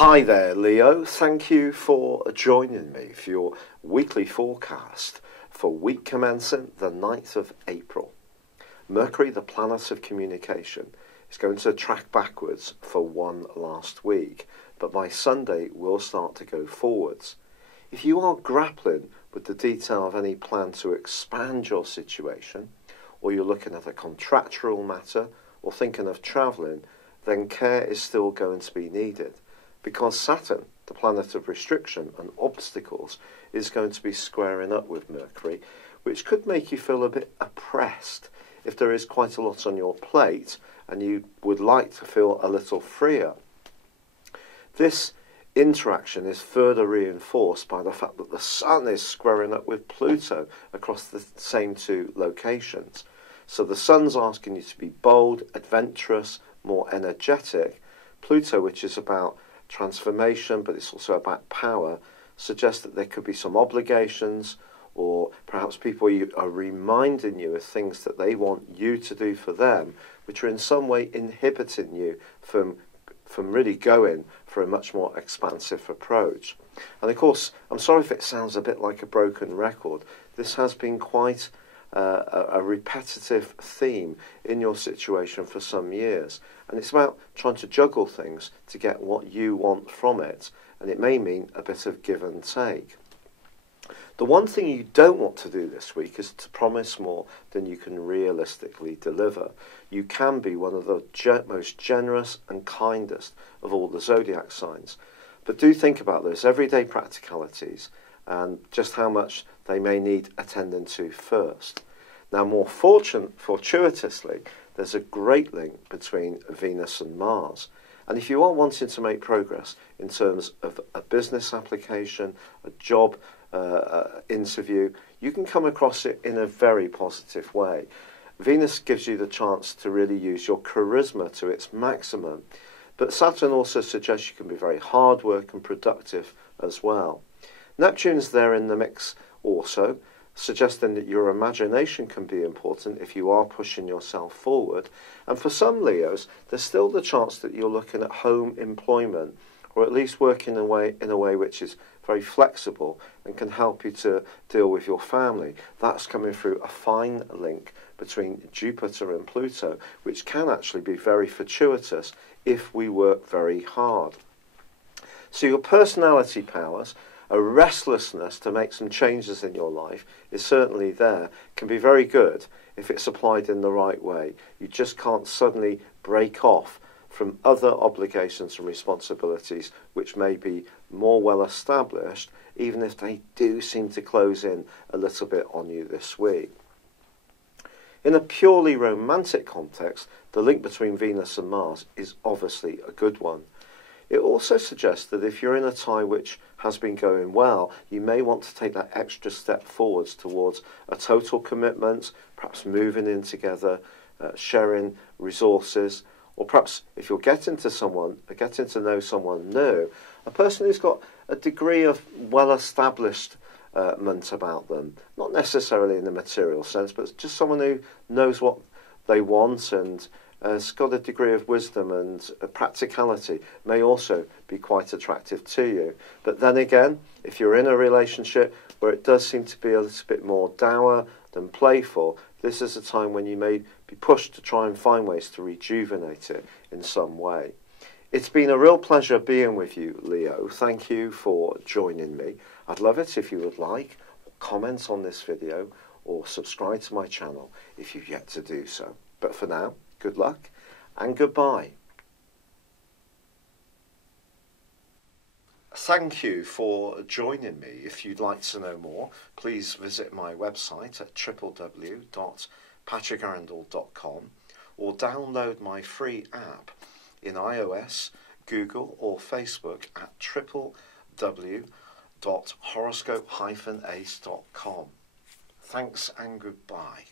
Hi there, Leo. Thank you for joining me for your weekly forecast for week commencing the 9th of April. Mercury, the planet of communication, is going to track backwards for one last week, but by Sunday will start to go forwards. If you are grappling with the detail of any plan to expand your situation, or you're looking at a contractual matter, or thinking of travelling, then care is still going to be needed. Because Saturn, the planet of restriction and obstacles, is going to be squaring up with Mercury, which could make you feel a bit oppressed if there is quite a lot on your plate and you would like to feel a little freer. This interaction is further reinforced by the fact that the Sun is squaring up with Pluto across the same two locations. So the Sun's asking you to be bold, adventurous, more energetic. Pluto, which is about transformation, but it's also about power, suggests that there could be some obligations, or perhaps people are reminding you of things that they want you to do for them, which are in some way inhibiting you from really going for a much more expansive approach. And of course, I'm sorry if it sounds a bit like a broken record. This has been quite a repetitive theme in your situation for some years, and it's about trying to juggle things to get what you want from it, and it may mean a bit of give and take. The one thing you don't want to do this week is to promise more than you can realistically deliver. You can be one of the most generous and kindest of all the zodiac signs, but do think about those everyday practicalities and just how much they may need attending to first. Now, more fortuitously, there's a great link between Venus and Mars. And if you are wanting to make progress in terms of a business application, a job interview, you can come across it in a very positive way. Venus gives you the chance to really use your charisma to its maximum. But Saturn also suggests you can be very hard work and productive as well. Neptune's there in the mix also, suggesting that your imagination can be important if you are pushing yourself forward. And for some Leos, there's still the chance that you're looking at home employment, or at least working in a way which is very flexible and can help you to deal with your family. That's coming through a fine link between Jupiter and Pluto, which can actually be very fortuitous if we work very hard. So your personality powers, a restlessness to make some changes in your life is certainly there, can be very good if it's applied in the right way. You just can't suddenly break off from other obligations and responsibilities which may be more well established, even if they do seem to close in a little bit on you this week. In a purely romantic context, the link between Venus and Mars is obviously a good one. It also suggests that if you're in a tie which has been going well, you may want to take that extra step forwards towards a total commitment, perhaps moving in together, sharing resources, or perhaps if you're getting to know someone new, a person who's got a degree of well-establishment about them, not necessarily in the material sense, but just someone who knows what they want and has got a degree of wisdom and practicality, may also be quite attractive to you. But then again, if you're in a relationship where it does seem to be a little bit more dour than playful, this is a time when you may be pushed to try and find ways to rejuvenate it in some way. It's been a real pleasure being with you, Leo. Thank you for joining me. I'd love it if you would like, comment on this video, or subscribe to my channel if you've yet to do so. But for now, good luck and goodbye. Thank you for joining me. If you'd like to know more, please visit my website at www.patrickarundell.com or download my free app in iOS, Google or Facebook at www.horoscope-ace.com. Thanks and goodbye.